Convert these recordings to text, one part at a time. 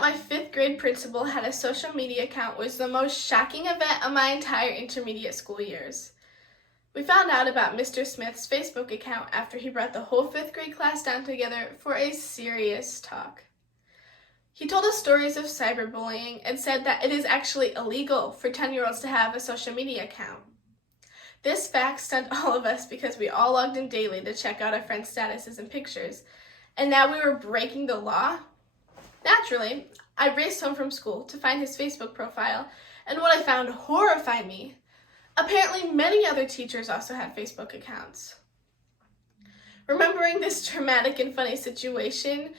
that my 5th grade principal had a social media account was the most shocking event of my entire intermediate school years. We found out about Mr. Smith's Facebook account after he brought the whole 5th grade class down together for a serious talk. He told us stories of cyberbullying and said that it is actually illegal for 10-year-olds to have a social media account. This fact stunned all of us because we all logged in daily to check out our friends' statuses and pictures, and now we were breaking the law? Naturally, I raced home from school to find his Facebook profile, and what I found horrified me. Apparently, many other teachers also had Facebook accounts. Remembering this traumatic and funny situation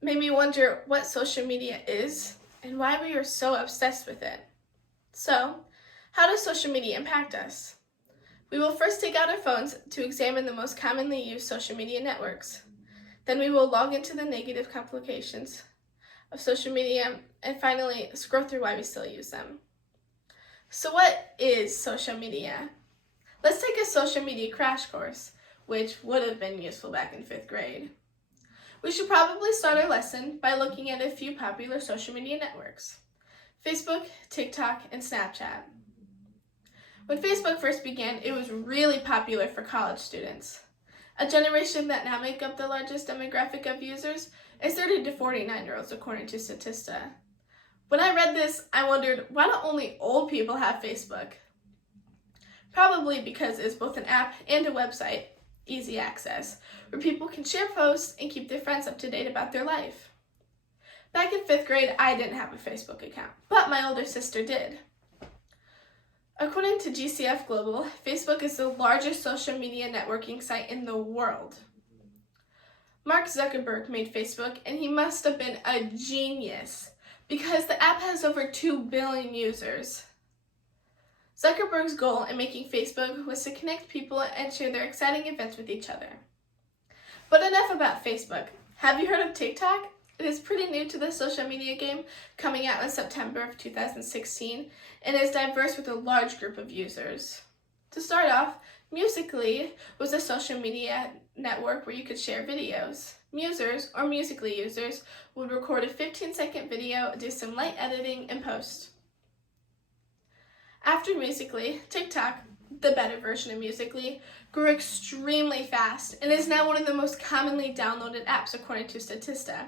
made me wonder what social media is and why we are so obsessed with it. So, how does social media impact us? We will first take out our phones to examine the most commonly used social media networks. Then we will log into the negative complications of social media, and finally scroll through why we still use them. So what is social media? Let's take a social media crash course, which would have been useful back in 5th grade. We should probably start our lesson by looking at a few popular social media networks: Facebook, TikTok, and Snapchat. When Facebook first began, it was really popular for college students. A generation that now make up the largest demographic of users is 30 to 49-year-olds, according to Chesterton. When I read this, I wondered, why don't only old people have Facebook? Probably because it's both an app and a website, easy access, where people can share posts and keep their friends up to date about their life. Back in 5th grade, I didn't have a Facebook account, but my older sister did. According to GCF Global, Facebook is the largest social media networking site in the world. Mark Zuckerberg made Facebook, and he must have been a genius because the app has over 2 billion users. Zuckerberg's goal in making Facebook was to connect people and share their exciting events with each other. But enough about Facebook. Have you heard of TikTok? It is pretty new to the social media game, coming out in September of 2016, and is diverse with a large group of users. To start off, Musical.ly was a social media network where you could share videos. Musers, or Musical.ly users, would record a 15-second video, do some light editing, and post. After Musical.ly, TikTok, the better version of Musical.ly, grew extremely fast and is now one of the most commonly downloaded apps according to Statista.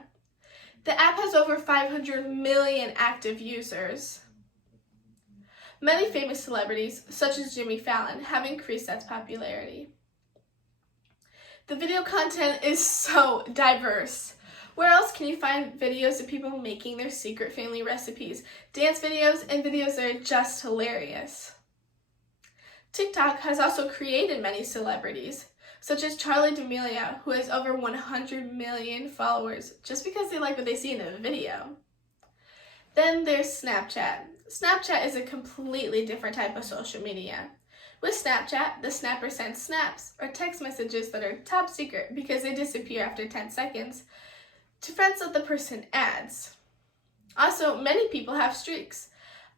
The app has over 500 million active users. Many famous celebrities, such as Jimmy Fallon, have increased its popularity. The video content is so diverse. Where else can you find videos of people making their secret family recipes, dance videos, and videos that are just hilarious? TikTok has also created many celebrities, such as Charli D'Amelio, who has over 100 million followers just because they like what they see in a video. Then there's Snapchat. Snapchat is a completely different type of social media. With Snapchat, the snapper sends snaps, or text messages that are top secret because they disappear after 10 seconds, to friends that the person adds. Also, many people have streaks.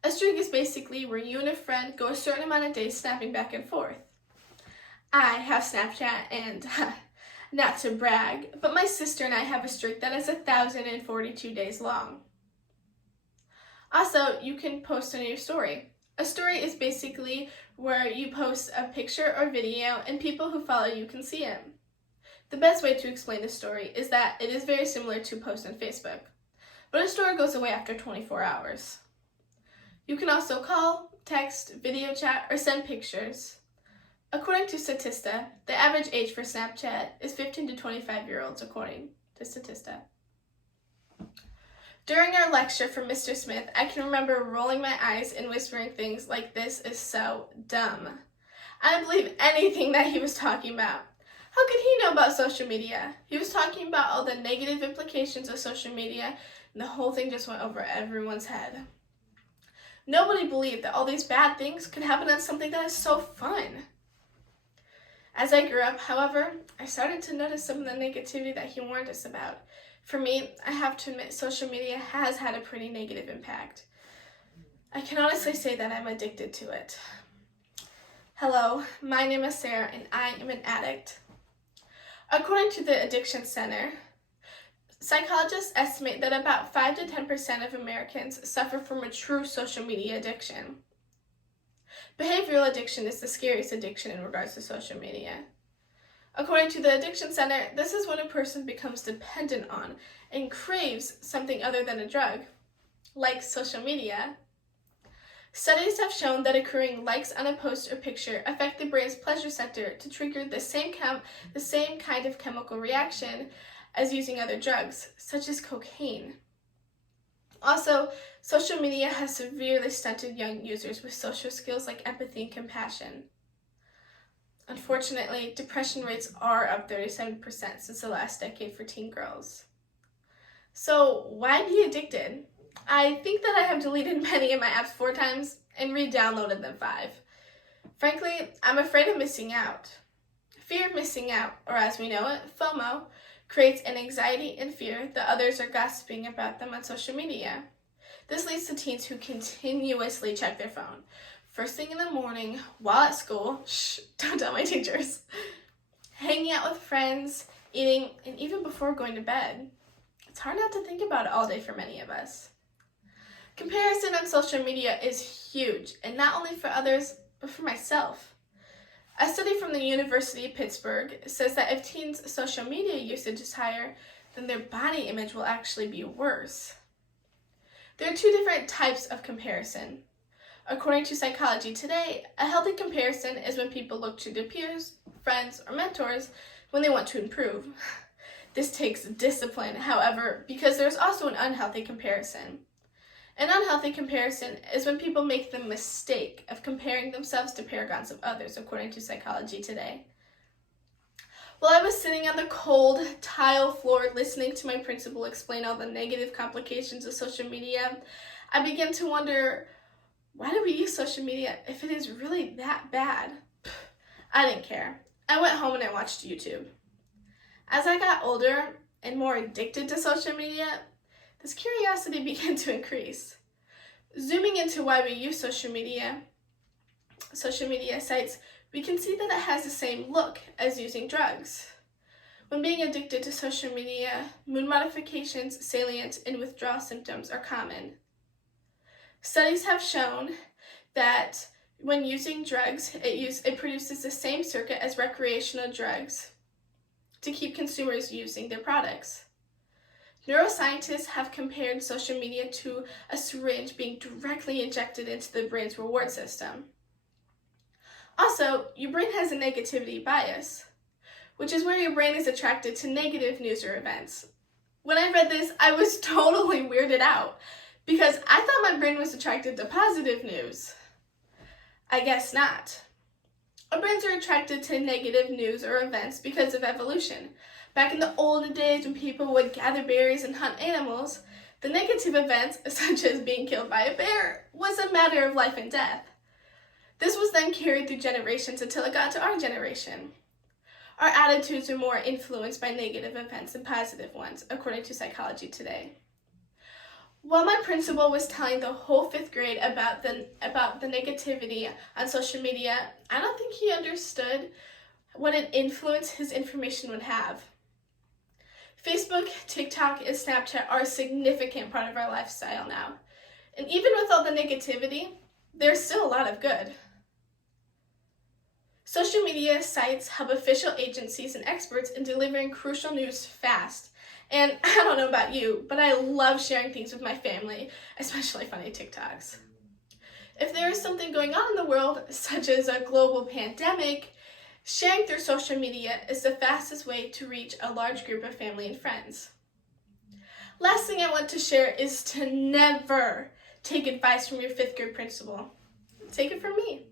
A streak is basically where you and a friend go a certain amount of days snapping back and forth. I have Snapchat, and not to brag, but my sister and I have a streak that is 1,042 days long. Also, you can post a new story. A story is basically where you post a picture or video and people who follow you can see it. The best way to explain the story is that it is very similar to a post on Facebook, but a story goes away after 24 hours. You can also call, text, video chat, or send pictures. According to Statista, the average age for Snapchat is 15 to 25-year-olds, according to Statista. During our lecture from Mr. Smith, I can remember rolling my eyes and whispering things like, "This is so dumb." I didn't believe anything that he was talking about. How could he know about social media? He was talking about all the negative implications of social media, and the whole thing just went over everyone's head. Nobody believed that all these bad things could happen on something that is so fun. As I grew up, however, I started to notice some of the negativity that he warned us about. For me, I have to admit social media has had a pretty negative impact. I can honestly say that I'm addicted to it. Hello, my name is Sarah and I am an addict. According to the Addiction Center, Psychologists estimate that about 5 to 10% of Americans suffer from a true social media addiction. Behavioral addiction is the scariest addiction in regards to social media. According to the Addiction Center, this is when a person becomes dependent on and craves something other than a drug, like social media. Studies have shown that accruing likes on a post or picture affect the brain's pleasure center to trigger the same kind of chemical reaction as using other drugs, such as cocaine. Also, social media has severely stunted young users with social skills like empathy and compassion. Unfortunately, depression rates are up 37% since the last decade for teen girls. So, why be addicted? I think that I have deleted many of my apps 4 times and re-downloaded them 5. Frankly, I'm afraid of missing out. Fear of missing out, or as we know it, FOMO, creates an anxiety and fear that others are gossiping about them on social media. This leads to teens who continuously check their phone. First thing in the morning, while at school, don't tell my teachers, hanging out with friends, eating, and even before going to bed. It's hard not to think about it all day for many of us. Comparison on social media is huge, and not only for others, but for myself. A study from the University of Pittsburgh says that if teens' social media usage is higher, then their body image will actually be worse. There are 2 different types of comparison. According to Psychology Today, a healthy comparison is when people look to their peers, friends, or mentors when they want to improve. This takes discipline, however, because there's also an unhealthy comparison. An unhealthy comparison is when people make the mistake of comparing themselves to paragons of others, according to Psychology Today. While I was sitting on the cold tile floor listening to my principal explain all the negative complications of social media, I began to wonder, why do we use social media if it is really that bad? I didn't care. I went home and I watched YouTube. As I got older and more addicted to social media, this curiosity began to increase. Zooming into why we use social media sites, we can see that it has the same look as using drugs. When being addicted to social media, mood modifications, salient, and withdrawal symptoms are common. Studies have shown that when using drugs, it produces the same circuit as recreational drugs to keep consumers using their products. Neuroscientists have compared social media to a syringe being directly injected into the brain's reward system. Also, your brain has a negativity bias, which is where your brain is attracted to negative news or events. When I read this, I was totally weirded out because I thought my brain was attracted to positive news. I guess not. Our brains are attracted to negative news or events because of evolution. Back in the olden days when people would gather berries and hunt animals, the negative events, such as being killed by a bear, was a matter of life and death. This was then carried through generations until it got to our generation. Our attitudes are more influenced by negative events than positive ones, according to Psychology Today. While my principal was telling the whole 5th grade about the negativity on social media, I don't think he understood what an influence his information would have. Facebook, TikTok, and Snapchat are a significant part of our lifestyle now. And even with all the negativity, there's still a lot of good. Social media sites help official agencies and experts in delivering crucial news fast. And I don't know about you, but I love sharing things with my family, especially funny TikToks. If there is something going on in the world, such as a global pandemic, sharing through social media is the fastest way to reach a large group of family and friends. Last thing I want to share is to never take advice from your 5th grade principal. Take it from me.